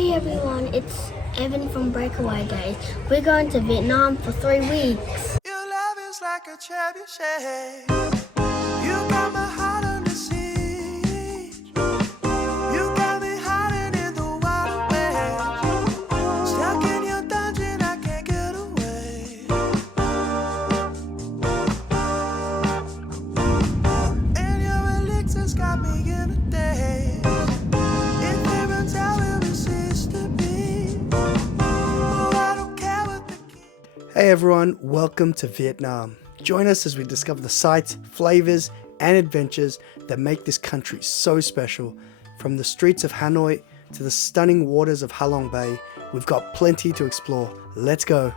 Hi everyone, it's Evan from Breakaway Days. We're going to Vietnam for 3 weeks. Your love is like a trebuchet. You got my heart under siege. You got me hiding in the wild west. Stuck in your dungeon, I can't get away. And your elixirs got me in a daze. If they runs out, will resist to be. Oh, I don't care what the Hey everyone, welcome to Vietnam. Join us as we discover the sights, flavors, and adventures that make this country so special. From the streets of Hanoi to the stunning waters of Ha Long Bay, we've got plenty to explore. Let's go.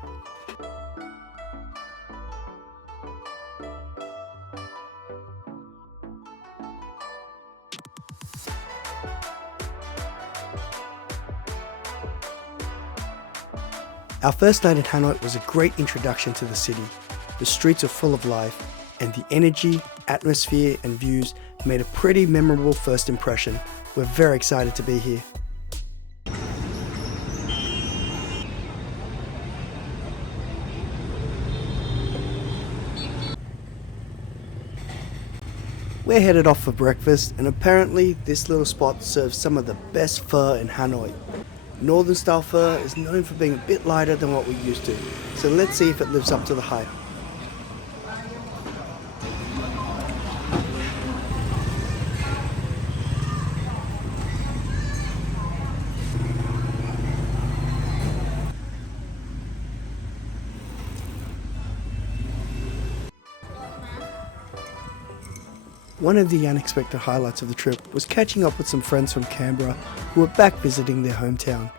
Our first night in Hanoi was a great introduction to the city. The streets are full of life, and the energy, atmosphere, and views made a pretty memorable first impression. We're very excited to be here. We're headed off for breakfast, and apparently this little spot serves some of the best pho in Hanoi. Northern style pho is known for being a bit lighter than what we're used to, so let's see if it lives up to the hype. One of the unexpected highlights of the trip was catching up with some friends from Canberra who were back visiting their hometown.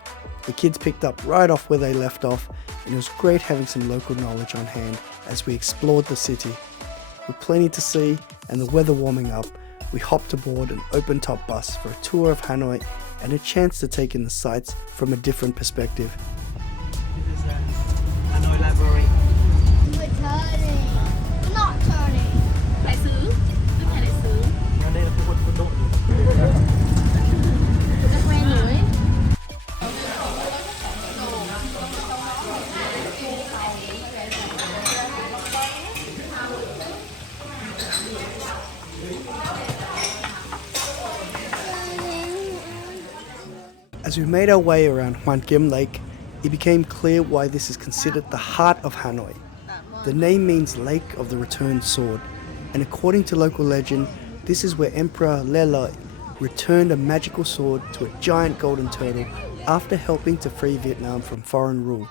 The kids picked up right off where they left off, and it was great having some local knowledge on hand as we explored the city. With plenty to see and the weather warming up, we hopped aboard an open-top bus for a tour of Hanoi and a chance to take in the sights from a different perspective. This is Hanoi Library. We're turning. We're not turning. Đại sứ, tức là đại sứ. Và đây là khu vực quân đội. Rất quen rồi ấy. As we made our way around Hoan Kiem Lake, it became clear why this is considered the heart of Hanoi. The name means Lake of the Returned Sword, and according to local legend, this is where Emperor Le Loi returned a magical sword to a giant golden turtle after helping to free Vietnam from foreign rule.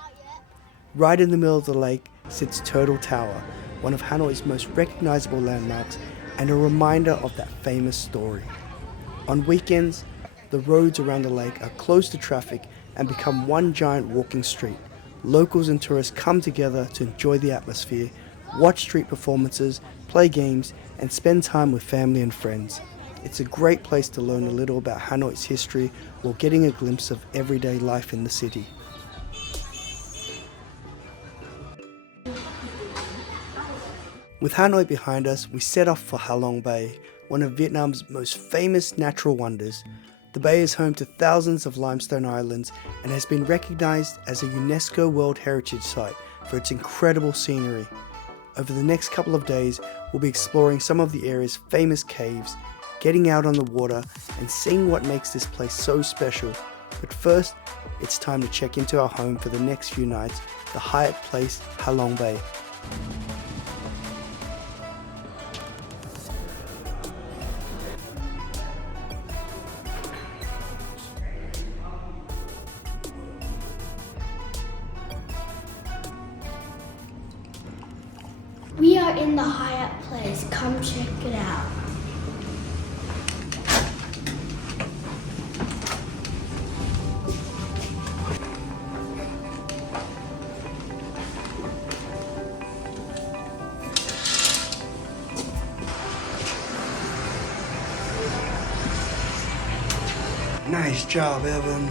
Right in the middle of the lake sits Turtle Tower, one of Hanoi's most recognizable landmarks and a reminder of that famous story. On weekends, the roads around the lake are closed to traffic and become one giant walking street. Locals and tourists come together to enjoy the atmosphere, watch street performances, play games, and spend time with family and friends. It's a great place to learn a little about Hanoi's history while getting a glimpse of everyday life in the city. With Hanoi behind us, we set off for Ha Long Bay, one of Vietnam's most famous natural wonders. The bay is home to thousands of limestone islands and has been recognized as a UNESCO World Heritage Site for its incredible scenery. Over the next couple of days, we'll be exploring some of the area's famous caves, getting out on the water and seeing what makes this place so special. But first, it's time to check into our home for the next few nights, the Hyatt Place, Ha Long Bay. We are in the Hyatt Place. Come check it out. Nice job, Evan.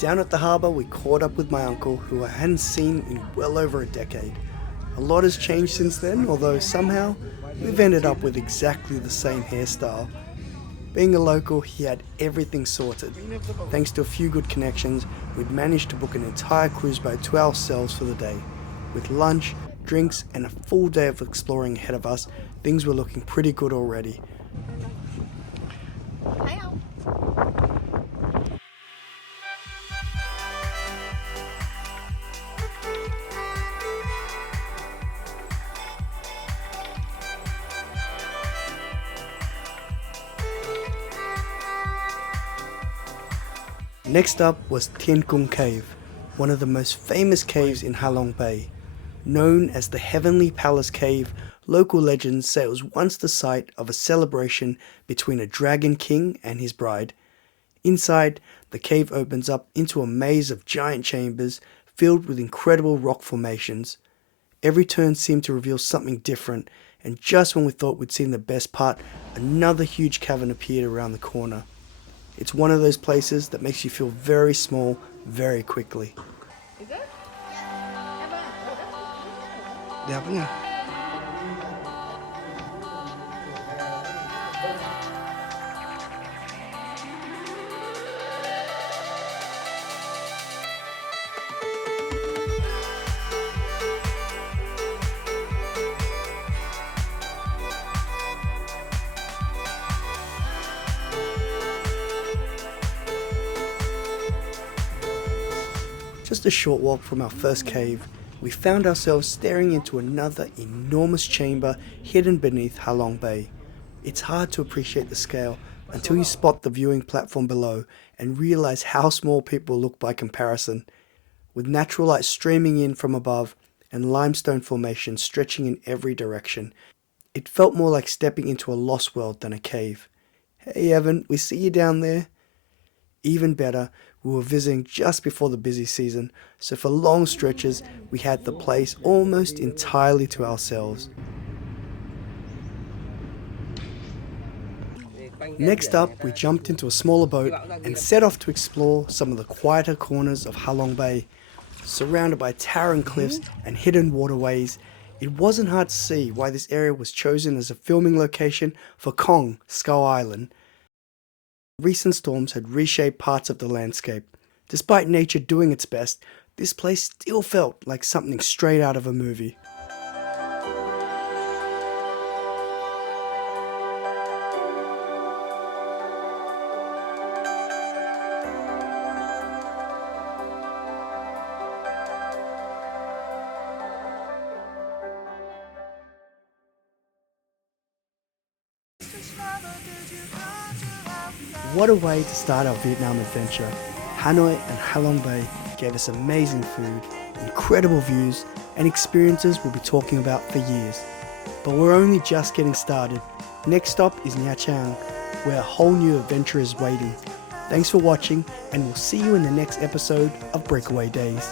Down at the harbour, we caught up with my uncle, who I hadn't seen in well over a decade. A lot has changed since then, although somehow we've ended up with exactly the same hairstyle. Being a local, he had everything sorted. Thanks to a few good connections, we'd managed to book an entire cruise boat to ourselves for the day. With lunch, drinks, and a full day of exploring ahead of us, things were looking pretty good already. Thấy không? Next up was Thiên Cung Cave, one of the most famous caves in Halong Bay. Known as the Heavenly Palace Cave, local legends say it was once the site of a celebration between a dragon king and his bride. Inside, the cave opens up into a maze of giant chambers filled with incredible rock formations. Every turn seemed to reveal something different, and just when we thought we'd seen the best part, another huge cavern appeared around the corner. It's one of those places that makes you feel very small very quickly. Đẹp nha. Just a short walk from our first cave, we found ourselves staring into another enormous chamber hidden beneath Halong Bay. It's hard to appreciate the scale until you spot the viewing platform below and realize how small people look by comparison. With natural light streaming in from above and limestone formations stretching in every direction, it felt more like stepping into a lost world than a cave. Hey Evan, we see you down there. Even better, we were visiting just before the busy season, so for long stretches we had the place almost entirely to ourselves. Next up, we jumped into a smaller boat and set off to explore some of the quieter corners of Halong Bay. Surrounded by towering cliffs and hidden waterways, it wasn't hard to see why this area was chosen as a filming location for Kong, Skull Island. Recent storms had reshaped parts of the landscape. Despite nature doing its best, this place still felt like something straight out of a movie. What a way to start our Vietnam adventure. Hanoi and Halong Bay gave us amazing food, incredible views, and experiences we'll be talking about for years. But we're only just getting started. Next stop is Nha Trang, where a whole new adventure is waiting. Thanks for watching, and we'll see you in the next episode of Breakaway Days.